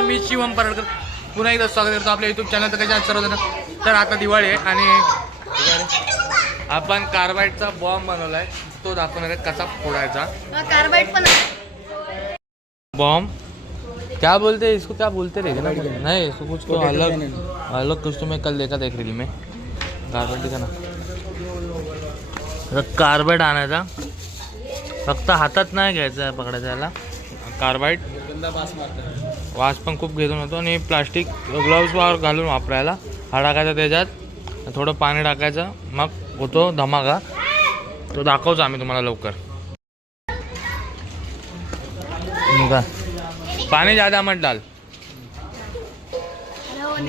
मी शिवम परडकर पुन्हा एकदा स्वागत करतो आपल्या युट्यूब चॅनल. तर कशा सर्वजण. तर आता दिवाळी आहे आणि आपण कार्बाईडचा बॉम्ब बनवलाय, तो दाखवणार आहे कसा फोडायचा. कार्बाइड पण बॉम्ब क्या बोलते हैं इसको, क्या बोलते रहेगा ना, नहीं इसको कुछ तो अलग कुछ तो मैं कल देखा था एक रील में. कार्बाइड दिखा ना, कार्बाइड आणायचा, फक्त हातात नाही घ्यायचा आहे पकडायचा याला. कार्बाइड वास पण खूप घेऊन होतो आणि प्लास्टिक ग्लोव्स घालून वापरायला. हा टाकायचा त्याच्यात, थोडं पाणी टाकायचं, मग होतो धमाका. तो दाखवतो आम्ही तुम्हाला लवकर. पानी ज़्यादा मत डाल,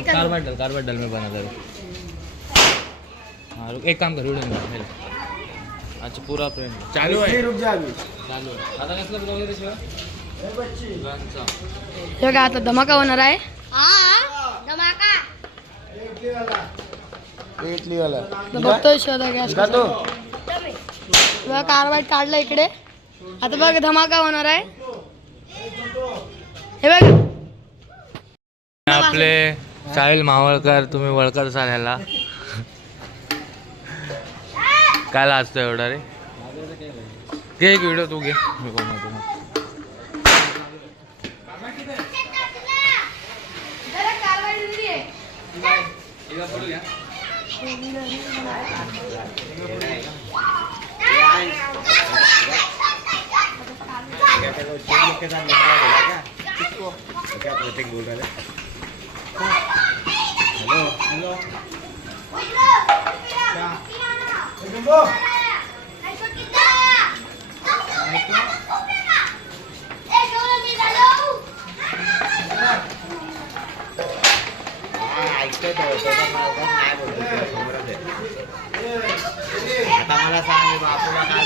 कार्बाइड डाल मैं बना दे. हाँ एक काम कर, अच्छा पूरा फ्रेम चालू है, रुक जा अभी चालू है. आता कसला ब्लॉग आहे त्याशिवाय हे का आता धमाका होणार आहे. धमाका इडली वाला बघतोय शोधा गॅस कार्बाइड काढलं इकडे. आता बघ धमाका होणार आहे. हे बघ आपले साहिल मावळकर, तुम्ही वळकर असाल ह्याला. काय लाजतो एवढा रे. घे एक व्हिडिओ तू घे, मी बनवतो. क्या प्रोटेक्ट बोल रहा है. हेलो आता मला सांग बापूला काय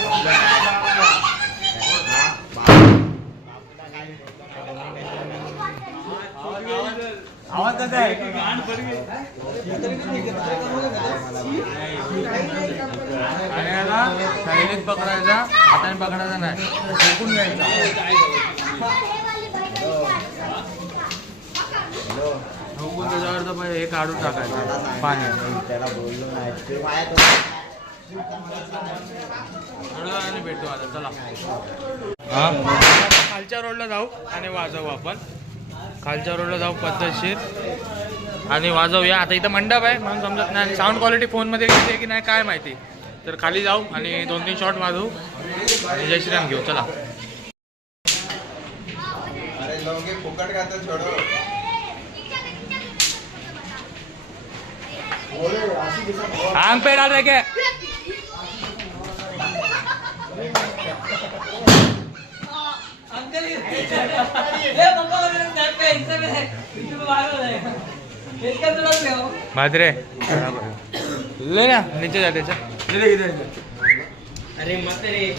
आवाज कसा आहे. सायलेत पकडायचा, हाताने पकडायचा नाही, फेकून घ्यायचा. त्याच्यावर तर हे काढून टाकायचं पाणी. त्याला बोललो नाही आणि भेटू आता, चला. हा खालच्या रोडला जाऊ आणि वाजवू आपण. खालच्या रोडला जाऊ पद्धतशीर आणि वाजवूया. आता इथं मंडप आहे म्हणून समजत नाही, आणि साऊंड क्वालिटी फोनमध्ये घेते की नाही काय माहिती. तर खाली जाऊ आणि 2-3 शॉट वाजवू आणि जय श्रीराम घेऊ. चला. आंग पे डाल रखे. माधरे ले ना नीचे जा त्याच्या. अरे मत रे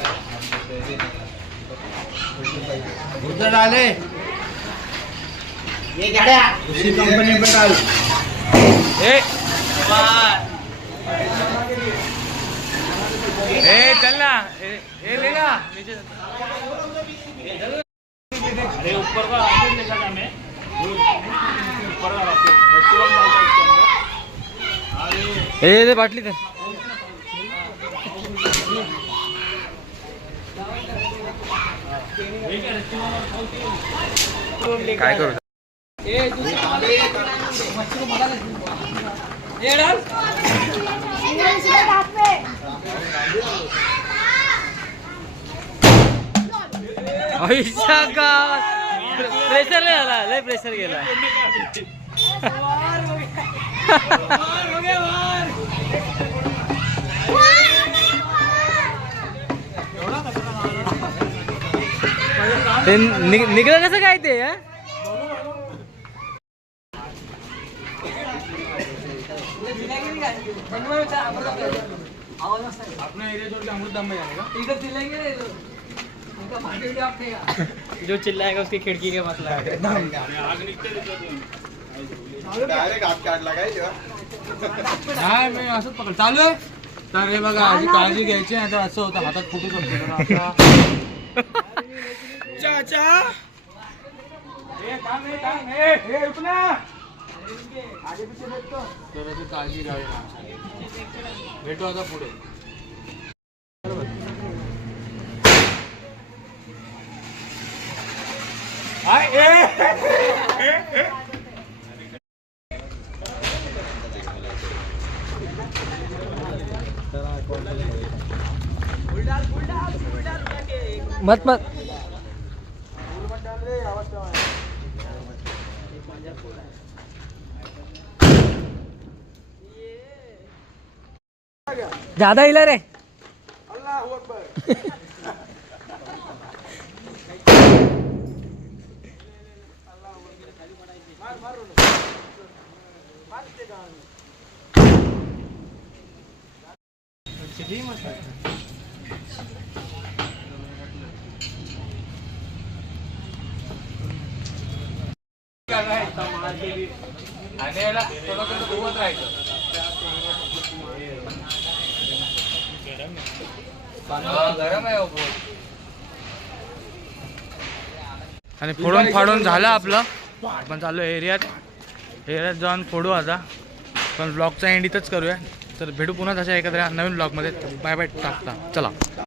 उधर डाले ये गाड्या उसी कंपनी पे डाल. ए चल ना, ए ले ना नीचे. अरे ऊपर का रॉकेट लेकर हमें ऊपर का रॉकेट ए बाटली तर काय करू. प्रेशर लय आला, लय प्रेशर गेला. निघलं कसं काय ते. अपना एरिया छोड़ के अमृतधाम में जाएगा. इधर चिल्लाएंगे जो चिल्लाएगा उसकी खिड़की के मसला है. डायरेक्ट हात काढला काय नाही मी असंच पकड चालू आहे. तर हे बघा आधी काळजी घ्यायची नाही तर असं होतं हातात फुटू शकतो तर असा तर अशी काळजी घ्यावी माणसाने. भेटू आता पुढे. मत मत ज्यादा हिला रे. आणि याला थोडं थोडं धुवत राहायचं. गरम आहे आणि फोडून फाडून झालं आपलं. आपण चालू एरियात जाऊन फोडू आता. पण ब्लॉगचा एंड इथंच करूया. तर भेटू पुन्हा तशा एखाद्या नवीन ब्लॉगमध्ये. बाय बाय टाकता चला.